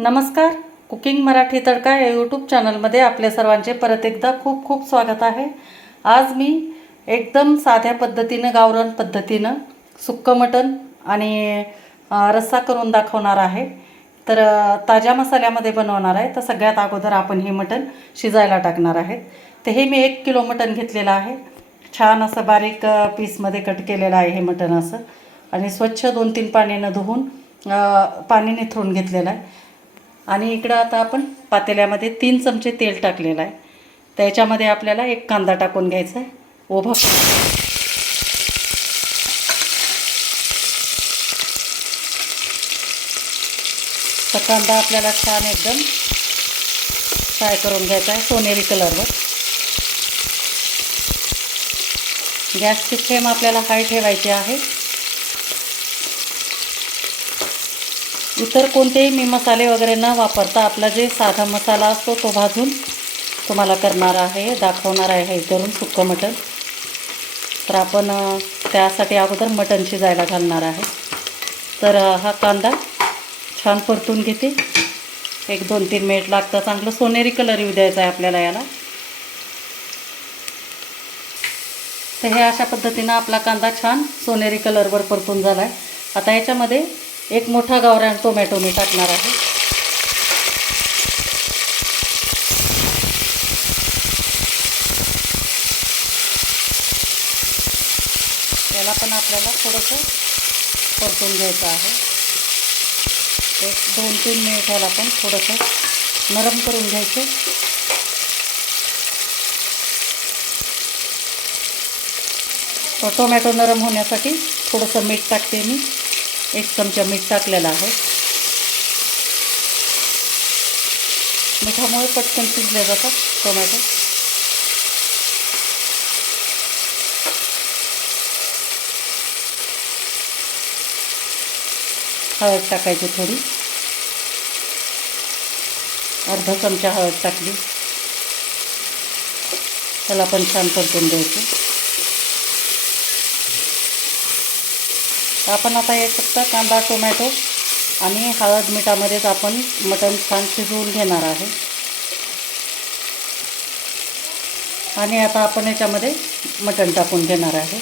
नमस्कार. कुकिंग मराठी तडका या यूट्यूब चॅनलमध्ये आपल्या सर्वांचे परत एकदा खूप खूप स्वागत आहे. आज मी एकदम साध्या पद्धतीनं गावरान पद्धतीनं सुक्कं मटण आणि रस्सा करून दाखवणार आहे. तर ताज्या मसाल्यामध्ये बनवणार आहे. तर सगळ्यात अगोदर आपण हे मटण शिजायला टाकणार आहे. तर हे मी 1 किलो मटण घेतलेलं आहे. छान असं बारीक पीसमध्ये कट केलेलं आहे हे मटण असं, आणि स्वच्छ 2-3 पाण्यानं धुवून पाणी निथरून घेतलेलं आहे. आणि इकडं आता आपण पातेल्यामध्ये 3 चमचे तेल टाकलेलं आहे. त्याच्यामध्ये आपल्याला 1 कांदा टाकून घ्यायचा आहे उभा. तर कांदा आपल्याला छान एकदम फ्राय करून घ्यायचा आहे सोनेरी कलरवर. गॅसची फ्लेम आपल्याला हाय ठेवायची आहे. इतर कोणतेही मी मसाले वगैरे न वापरता आपला जे साधा मसाला असतो तो भाजून तुम्हाला करणार आहे, दाखवणार आहे हे करून सुक्कं मटण. तर आपण त्यासाठी अगोदर मटण शिजायला घालणार आहे. तर हा कांदा छान परतून घेते. 1-2-3 मिनिट लागतं. चांगलं सोनेरी कलर येऊ द्यायचा आहे आपल्याला याला. तर हे अशा पद्धतीनं आपला कांदा छान सोनेरी कलरवर परतून झाला आहे. आता याच्यामध्ये 1 मोठा गावरान टोमॅटो मी टाकणार आहे. याला पण आपल्याला थोडंसं परतून घ्यायचं आहे. 1-2-3 मिनिट याला पण थोडंसं नरम करून घ्यायचं. टोमॅटो नरम होण्यासाठी थोडंसं मीठ टाकते मी. 1 चमचा मीठ टाकलेलं आहे. मिठामुळे पटकन शिजले जातात टोमॅटो. हळद टाकायची थोडी, अर्धा चमचा हळद टाकली. त्याला पण छान परतून द्यायचं. आपण आता हे फक्त कांदा टोमॅटो आणि हळद मिठामध्येच आपण मटण छान शिजवून घेणार आहे. आणि आता आपण याच्यामध्ये मटण टाकून घेणार आहे.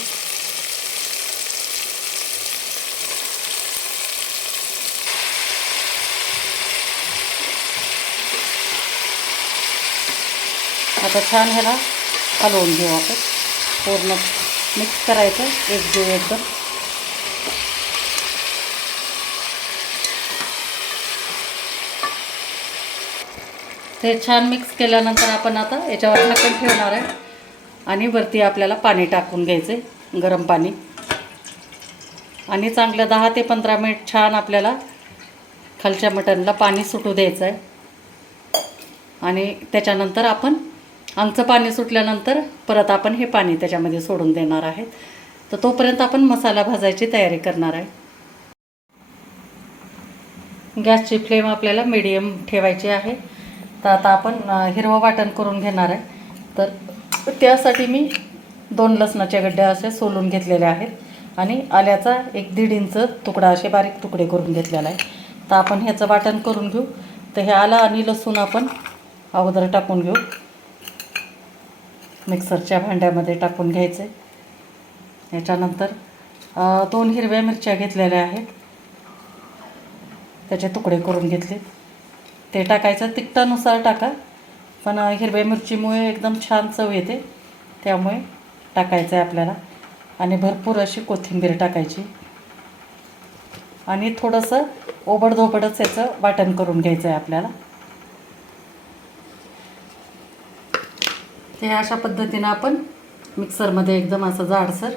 आता छान ह्याला हलवून घेऊ आपण. पूर्ण मिक्स करायचं एकजीव एकदम. ते छान मिक्स केल्यानंतर आपण आता याच्यावर झाकण ठेवणार आहे. आणि वरती आपल्याला पाणी टाकून घ्यायचं आहे, गरम पाणी. आणि चांगलं 10 ते 15 मिनिट छान आपल्याला खालच्या मटणला पाणी सुटू द्यायचं आहे. आणि त्याच्यानंतर आपण आमचं पाणी सुटल्यानंतर परत आपण हे पाणी त्याच्यामध्ये सोडून देणार आहे. तर तोपर्यंत आपण मसाला भाजायची तयारी करणार आहे. गॅसची फ्लेम आपल्याला मीडियम ठेवायची आहे. तर आता आपण हिरवं वाटण करून घेणार आहे. तर त्यासाठी मी 2 लसणाच्या गड्ड्या असे सोलून घेतलेल्या आहेत. आणि आल्याचा 1-1.5 इंच तुकडा असे बारीक तुकडे करून घेतलेला आहे. तर आपण ह्याचं वाटण करून घेऊ. तर हे आलं आणि लसूण आपण अगोदर टाकून घेऊ. मिक्सरच्या भांड्यामध्ये टाकून घ्यायचे. याच्यानंतर 2 हिरव्या मिरच्या घेतलेल्या आहेत, त्याचे तुकडे करून घेतले. ते टाकायचं. तिखटानुसार टाका, पण हिरव्या मिरचीमुळे एकदम छान चव येते, त्यामुळे टाकायचं आहे आपल्याला. आणि भरपूर अशी कोथिंबीर टाकायची. आणि थोडंसं ओबडधोबडच याचं वाटण करून घ्यायचं आहे आपल्याला. ते अशा पद्धतीनं आपण मिक्सरमध्ये एकदम असं जाडसर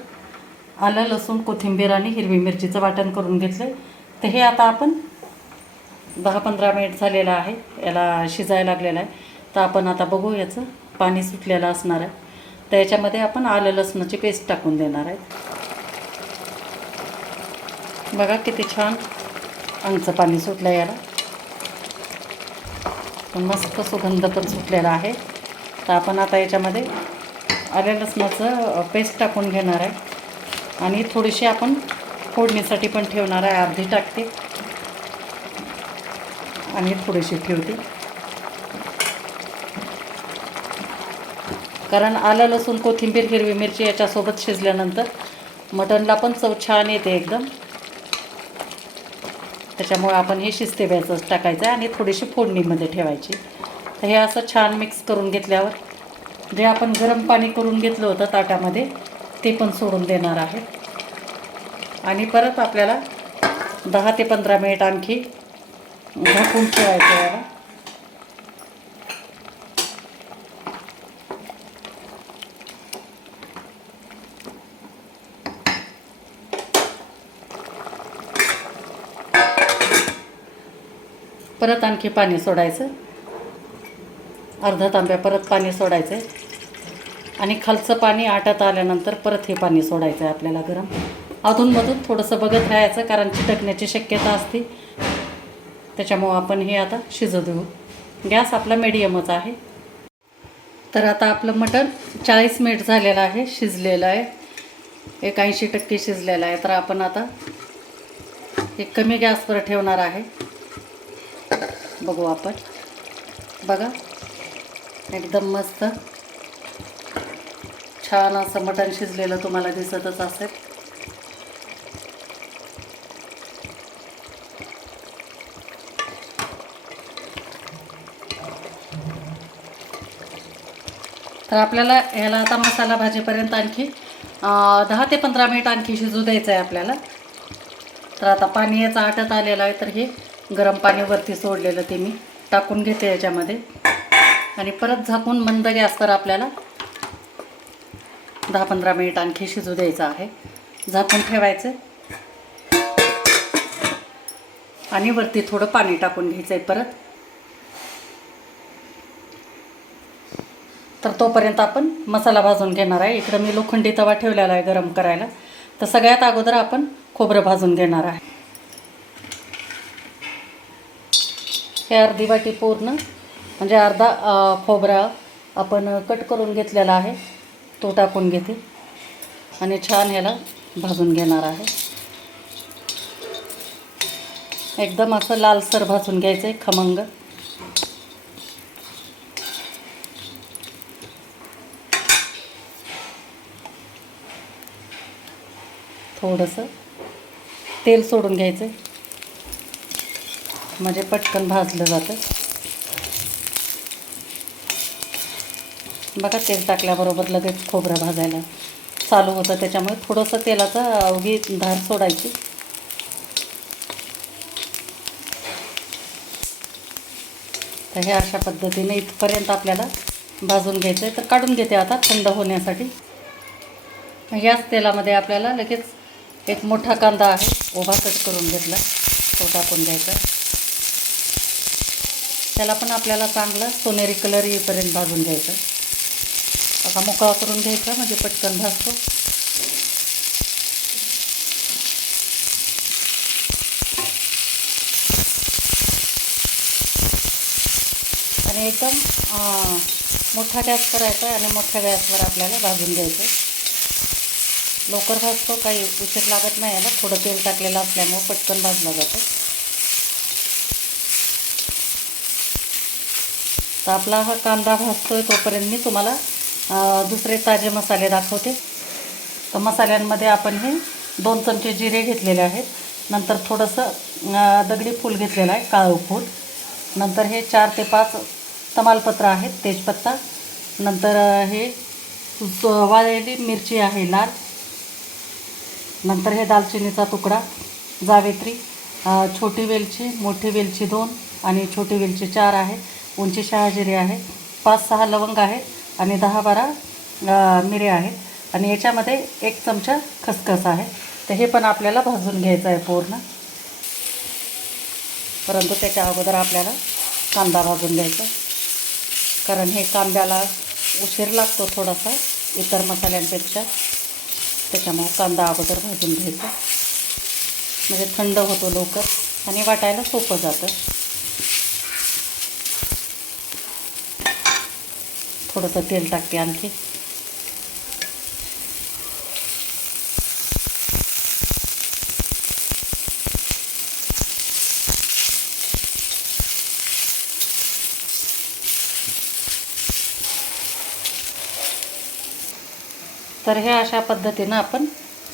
आलं लसूण कोथिंबीर आणि हिरवी मिरचीचं वाटण करून घेतलं. तर हे आता आपण 10-15 मिनिट झालेलं आहे, याला शिजायला लागलेलं आहे. तर आपण आता बघू, याचं पाणी सुटलेलं असणार आहे. तर याच्यामध्ये आपण आलं लसणाची पेस्ट टाकून देणार आहे. बघा किती छान अंगचं पाणी सुटलं याला. मस्त सुगंध पण सुटलेला आहे. तर आपण आता याच्यामध्ये आलं लसणाचं पेस्ट टाकून घेणार आहे. आणि थोडीशी आपण फोडणीसाठी पण ठेवणार आहे, अर्धी टाकते. आणि थोडीशी ठेवते, कारण आलं लसूण कोथिंबीर हिरवी मिरची याच्यासोबत शिजल्यानंतर मटणला पण चव छान येते एकदम. त्याच्यामुळे आपण हे शिजते वेळेसच टाकायचं आहे आणि थोडीशी फोडणीमध्ये ठेवायची. तर हे असं छान मिक्स करून घेतल्यावर जे आपण गरम पाणी करून घेतलं होतं ताटामध्ये ते पण सोडून देणार आहे आणि परत आपल्याला 10 ते 15 मिनिट आणखी झाकून ठेवायचं याला. परत आणखी पाणी सोडायचं, अर्धा तांब्या परत पाणी सोडायचं आहे आणि खालचं पाणी आटत आल्यानंतर परत हे पाणी सोडायचं आहे आपल्याला गरम. अधूनमधून थोडंसं बघत राहायचं, कारण चिटकण्याची शक्यता असते. त्याच्यामुळं आपण हे आता शिजू देऊ. गॅस आपला मीडियमच आहे. तर आता आपलं मटण 40 मिनिट झालेलं आहे, शिजलेलं आहे, 81% शिजलेलं आहे. तर आपण आता हे कमी गॅसवर ठेवणार आहे. बघू आपण, बघा एकदम मस्त छान असं मटण शिजलेलं तुम्हाला दिसतच असेल. तर आपल्याला ह्याला आता मसाला भाजीपर्यंत आणखी 10 ते 15 मिनिट आणखी शिजू द्यायचं आहे आपल्याला. तर आता पाणी याचं आटत आलेलं आहे. तर हे गरम पाणी वरती सोडलेलं ते मी टाकून घेते याच्यामध्ये आणि परत झाकून मंद गॅसवर आपल्याला 10-15 मिनिट आणखी शिजू द्यायचं आहे. झाकून ठेवायचं आणि वरती थोडं पाणी टाकून घ्यायचं आहे परत. तर तोपर्यंत आपण मसाला भाजून घेणार आहे. इकडं मी लोखंडी तवा ठेवलेला आहे गरम करायला. तर सगळ्यात अगोदर आपण खोबरं भाजून घेणार आहे. हे अर्धी वाटी पूर्ण म्हणजे अर्धा खोबरा आपण कट करून घेतलेला आहे तो टाकून घेते आणि छान ह्याला भाजून घेणार आहे. एकदम असं लालसर भाजून घ्यायचं आहे, खमंग. थोडंसं तेल सोडून घ्यायचं म्हणजे पटकन भाजलं जातं. बघा तेल टाकल्याबरोबर लगेच खोबरं भाजायला चालू होतं, त्याच्यामुळे थोडंसं तेलाचा अवघी धार सोडायची. तर हे अशा पद्धतीने इथपर्यंत आपल्याला भाजून घ्यायचं आहे. तर काढून घेते आता थंड होण्यासाठी. याच तेलामध्ये आपल्याला लगेच एक मोठा कांदा आहे उभा कट करून घेतला तो टाकून घ्यायचा. त्याला पण आपल्याला चांगला सोनेरी कलर येईपर्यंत भाजून घ्यायचं. असा मोकळा करून घ्यायचा म्हणजे पटकन भाजतो. आणि एकदम मोठा गॅस करायचा आहे आणि मोठ्या गॅसवर आपल्याला भाजून घ्यायचं. लवकर भाजतो, काही उशीर लागत नाही याला. थोडं तेल टाकलेलं असल्यामुळे पटकन भाजला जातो. तर आपला हा कांदा भाजतोय तोपर्यंत मी तुम्हाला दुसरे ताजे मसाले दाखवते. तर मसाल्यांमध्ये आपण हे 2 चमचे जिरे घेतलेले आहेत, नंतर थोडंसं दगडी फूल घेतलेलं आहे, काळं फूल, नंतर हे 4 ते 5 तमालपत्र आहेत, तेजपत्ता, नंतर हे वाळलेली मिरची आहे लाल, नंतर हे दालचिनीचा तुकडा, जावेत्री, छोटी वेलची, मोठी वेलची 2 आणि छोटी वेलची 4 आहे, उंची शहाजिरे आहे, 5-6 लवंग आहेत आणि 10-12 मिऱ्या आहेत आणि याच्यामध्ये 1 चमचा खसखस आहे. तर हे पण आपल्याला भाजून घ्यायचं आहे पूर्ण. परंतु त्याच्या अगोदर आपल्याला कांदा भाजून घ्यायचा, कारण हे कांद्याला उशीर लागतो थोडासा इतर मसाल्यांपेक्षा. त्याच्यामुळे कांदा अगोदर भाजून घ्यायचा म्हणजे थंड होतो लवकर आणि वाटायला सोपं जातं. थोडंसं तेल टाकते आणखी. तर हे अशा पद्धतीनं आपण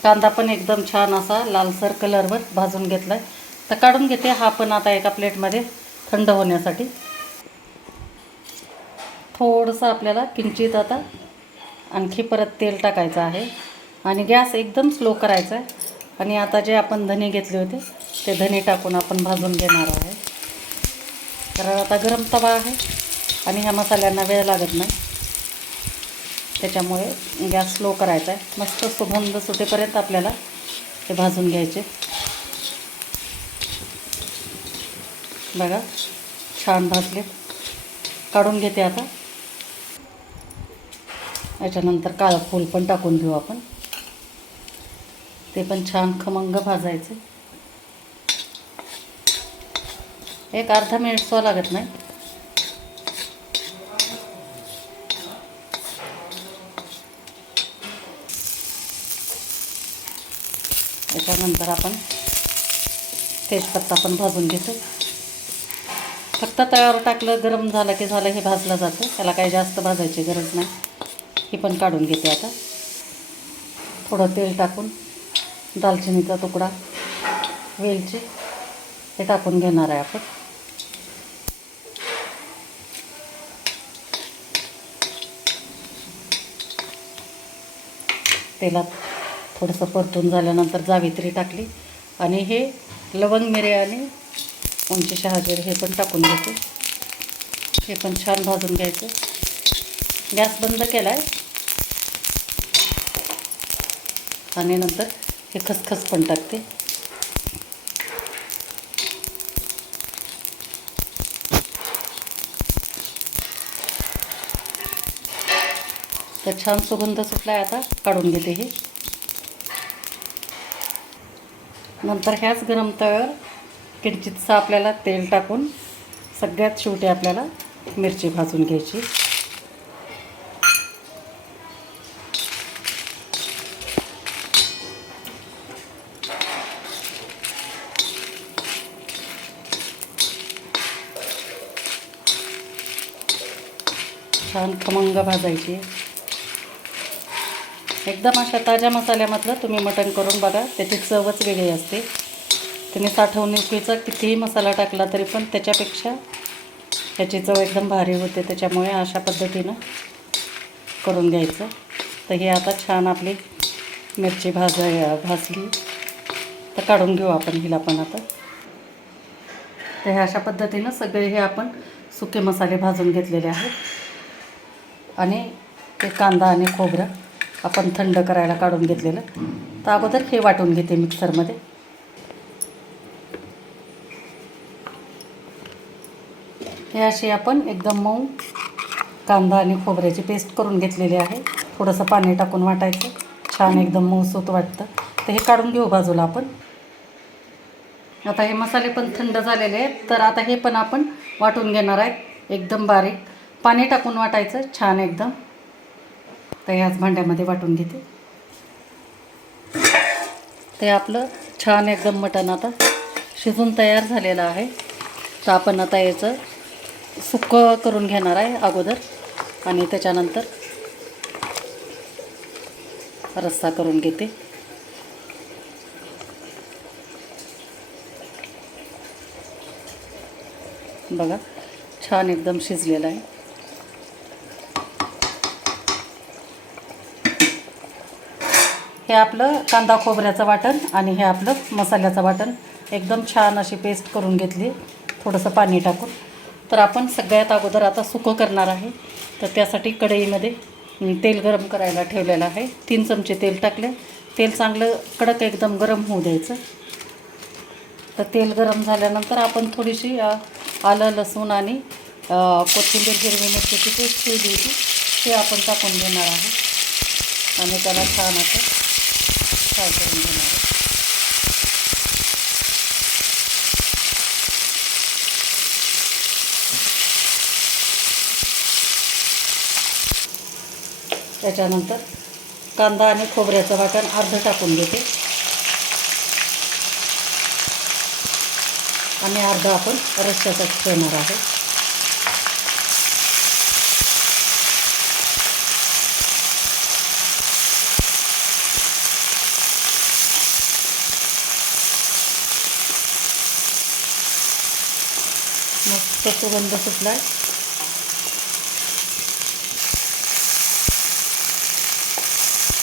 कांदा पण एकदम छान असा लालसर कलरवर भाजून घेतला आहे. तर काढून घेते हा पण आता एका प्लेटमध्ये थंड होण्यासाठी. थोडंसं आपल्याला किंचित आता आणखी परत तेल टाकायचं आहे आणि गॅस एकदम स्लो करायचा आहे. आणि आता जे आपण धने घेतले होते ते धने टाकून आपण भाजून घेणार आहे. तर आता गरम तवा आहे आणि ह्या मसाल्यांना वेळ लागत नाही, त्याच्यामुळे गॅस स्लो करायचा आहे. मस्त सुगंध सुटेपर्यंत आपल्याला हे भाजून घ्यायचे. बघा छान भाजले. काढून घेते आता. याच्यानंतर काळं फूल पण टाकून घेऊ आपण. ते पण छान खमंग भाजायचे. एक अर्धा मिनिट सुद्धा लागत नाही. त्याच्यानंतर आपण तेजपत्ता पण भाजून घेतो. फक्त तव्यावर टाकलं गरम झालं की झालं, हे भाजलं जातं. त्याला काही जास्त भाजायची गरज नाही. ही पण काढून घेते आता. थोडं तेल टाकून दालचिनीचा तुकडा, वेलची हे टाकून घेणार आहे आपण. तेलात थोडंसं परतून झाल्यानंतर जावित्री टाकली आणि हे लवंग मिरे आणि उंची शहाजीर हे पण टाकून घेते. हे पण छान भाजून घ्यायचं. गॅस बंद केला आहे आणि नंतर हे खसखस पण टाकते. तर छान सुगंध सुटला आहे. आता काढून घेते हे. नंतर ह्याच गरम तव्यावर किंचितसं आपल्याला तेल टाकून सगळ्यात शेवटी आपल्याला मिरची भाजून घ्यायची. छान खमंग भाजायची. एकदम अशा ताज्या मसाल्यामधलं तुम्ही मटण करून बघा, त्याची चवच वेगळी असते. तुम्ही साठवणुकीचा कितीही मसाला टाकला तरी पण त्याच्यापेक्षा ह्याची चव एकदम भारी होते. त्याच्यामुळे अशा पद्धतीनं करून घ्यायचं. तर हे आता छान आपली मिरची भाजली तर काढून घेऊ आपण हिला पण आता. तर हे अशा पद्धतीनं सगळे हे आपण सुके मसाले भाजून घेतलेले आहेत. आणि ते कांदा आणि खोबरं आपण थंड करायला काढून घेतलेलं. तर अगोदर हे वाटून घेते मिक्सरमध्ये. हे अशी आपण एकदम मऊ कांदा आणि खोबऱ्याची पेस्ट करून घेतलेली आहे. थोडंसं पाणी टाकून वाटायचं. छान एकदम मऊसूत वाटतं. तर हे काढून घेऊ बाजूला आपण. आता हे मसाले पण थंड झालेले आहेत. तर आता हे पण आपण वाटून घेणार आहेत एकदम बारीक. पाणी टाकून वाटायचं छान एकदम. तर ह्याच भांड्यामध्ये वाटून घेते. ते आपलं छान एकदम मटण आता शिजून तयार झालेलं आहे. तर आपण आता याचं सुक्कं करून घेणार आहे अगोदर आणि त्याच्यानंतर रस्सा करून घेते. बघा छान एकदम शिजलेलं आहे. हे आपलं कांदा खोबऱ्याचं वाटण आणि हे आपलं मसाल्याचं वाटण एकदम छान अशी पेस्ट करून घेतली थोडंसं पाणी टाकून. तर आपण सगळ्यात अगोदर आता सुकं करणार आहे. तर त्यासाठी कढईमध्ये तेल गरम करायला ठेवलेलं आहे. 3 चमचे तेल टाकले. तेल चांगलं कडक एकदम गरम होऊ द्यायचं. तर तेल गरम झाल्यानंतर आपण थोडीशी आलं लसूण आणि कोथिंबीर हिरवी मिरचीची पेस्ट केली होती ते आपण टाकून घेणार आहे आणि त्याला छान असं फ्राय करून घेणार आहे. त्याच्यानंतर कांदा आणि खोबऱ्याचं वाटण अर्धं टाकून घेते आणि अर्धा आपण रस्स्यासाठी ठेवणार आहे. मस्त सुगंध सुटला आहे.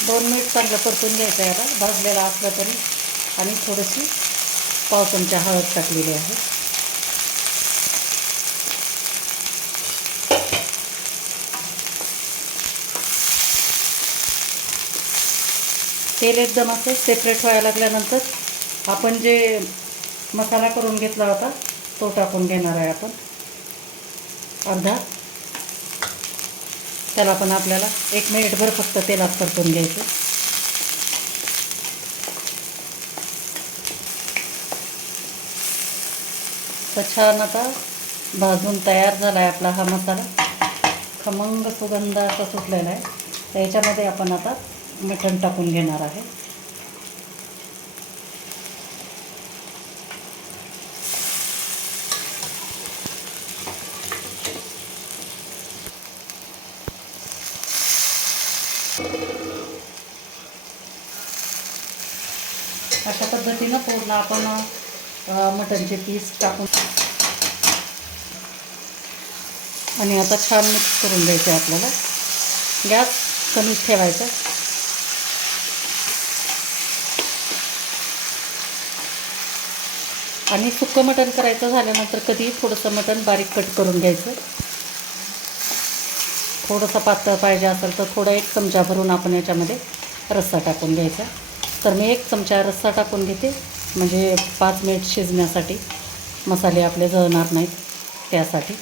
दोन मिनिट चांगलं परतून घ्यायचं आहे याला, भाजलेला असला तरी. आणि थोडीशी पाव चमचा हळद टाकलेली आहे. तेल एकदम असं सेपरेट व्हायला लागल्यानंतर आपण जे मसाला करून घेतला होता तो टाकून घेणार आहे आपण अर्धा. त्याला पण आपल्याला 1 मिनिटभर फक्त तेलात परतून घ्यायचं. तर छान आता भाजून तयार झाला आहे आपला हा मसाला. खमंग सुगंध असा सुटलेला आहे. तर याच्यामध्ये आपण आता मटण टाकून घेणार आहे. अशा पद्धतीनं पूर्ण आपण मटणचे पीस टाकून आणि आता छान मिक्स करून द्यायचे आपल्याला. गॅस कमीच ठेवायचा. आणि सुक्कं मटण करायचं झाल्यानंतर कधी थोडंसं मटण बारीक कट करून घ्यायचं. थोडंसं पातळ पाहिजे असेल तर थोडा 1 चमचा भरून आपण याच्यामध्ये रस्सा टाकून घ्यायचा. तर मी 1 चमचा रस्सा टाकून घेते, म्हणजे 5 मिनिट शिजण्यासाठी, मसाले आपले जळणार नाहीत त्यासाठी.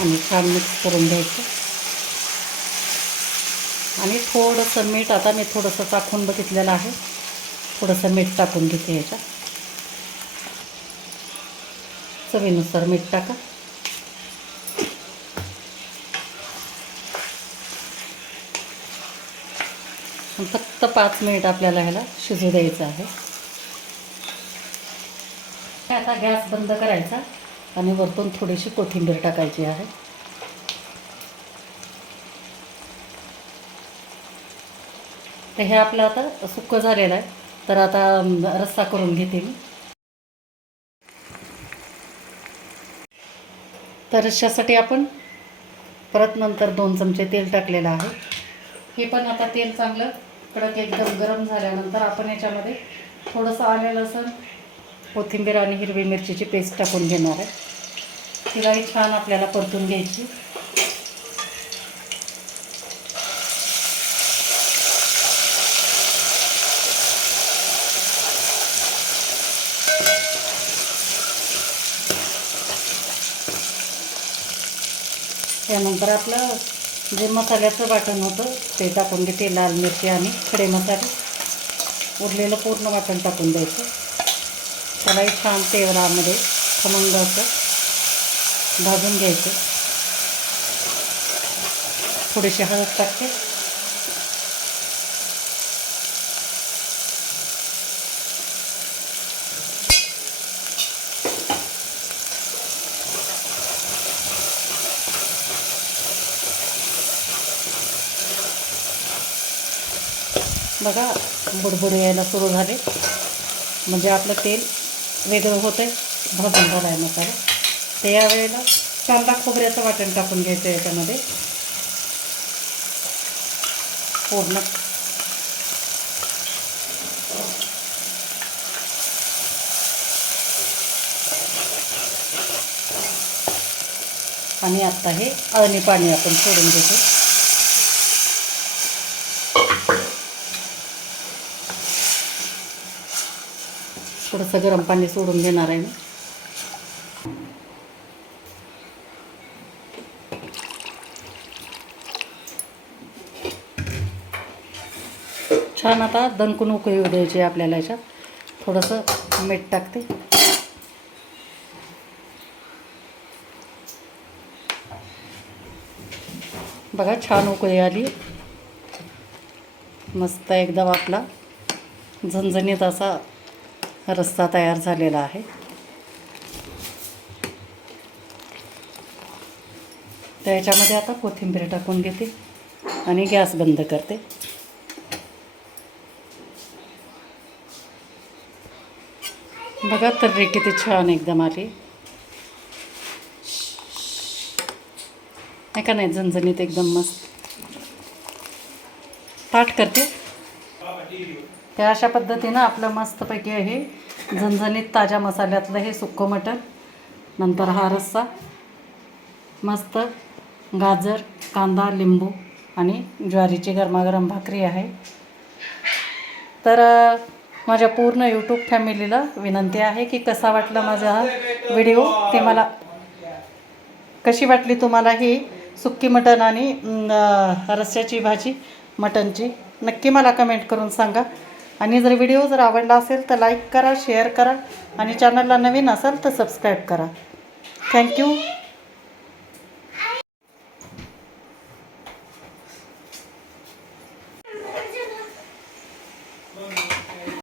आणि छान मिक्स करून घ्यायचं. आणि थोडंसं मीठ, आता मी थोडंसं चाखून बघितलेलं आहे, थोडंसं मीठ टाकून घेते याच्यात. चवीनुसार मीठ टाका. फक्त 5 मिनिट आपल्याला ह्याला शिजू द्यायचं आहे. आता गॅस बंद करायचा आणि वरतून थोडीशी कोथिंबीर टाकायची आहे. तर हे आपलं आता सुक्कं झालेलं आहे. तर आता रस्सा करून घेते मी. तर रश्श्यासाठी आपण परत नंतर 2 चमचे तेल टाकलेलं आहे. हे पण आता तेल चांगलं कडक एकदम गरम झाल्यानंतर आपण याच्यामध्ये थोडंसं आलं लसूण, कोथिंबीर आणि हिरवी मिरचीची पेस्ट टाकून घेणार आहे. तिलाही छान आपल्याला परतून घ्यायची. त्यानंतर आपलं जे मसाल्याचं वाटण होतं ते टाकून घेते. लाल मिरची आणि खडे मसाले, उरलेलं पूर्ण वाटण टाकून द्यायचं. त्यालाही छान तेलामध्ये खमंग असं भाजून घ्यायचं. थोडीशी हळद टाकते. बघा बुडबुडे यायला सुरू झाले, म्हणजे आपलं तेल वेगळं होतं आहे, भाजून झाला आहे मसाला. तर यावेळेला कांदा खोबऱ्याचं वाटण टाकून घ्यायचं याच्यामध्ये पूर्ण. आणि आता हे अळणी पाणी आपण सोडून घेतो. थोडंसं गरम पाणी सोडून घेणार आहे मी. छान आता दणकून उकळी येऊ द्यायची आपल्याला. याच्यात थोडंसं मीठ टाकते. बघा छान उकळी आली, मस्त एकदम आपला झणझणीत असा रस्सा तयार झालेला आहे. तर याच्यामध्ये आता कोथिंबीर टाकून घेते आणि गॅस बंद करते. बघा तर्री किती छान एकदम आली नाही का, नाही झणझणीत एकदम मस्त. ताट करते. त्या अशा पद्धतीनं आपलं मस्तपैकी हे झणझणीत ताज्या मसाल्यातलं हे सुक्कं मटण, नंतर हा रस्सा, मस्त गाजर, कांदा, लिंबू आणि ज्वारीची गरमागरम भाकरी आहे. तर माझ्या पूर्ण यूट्यूब फॅमिलीला विनंती आहे की कसा वाटला माझा हा व्हिडिओ, ते मला कशी वाटली तुम्हाला ही सुक्की मटण आणि रस्स्याची भाजी मटणची, नक्की मला कमेंट करून सांगा. आणि जर व्हिडिओ जर आवडला असेल तर लाईक करा, शेअर करा आणि चॅनलला नवीन असाल तर सबस्क्राईब करा. थँक्यू.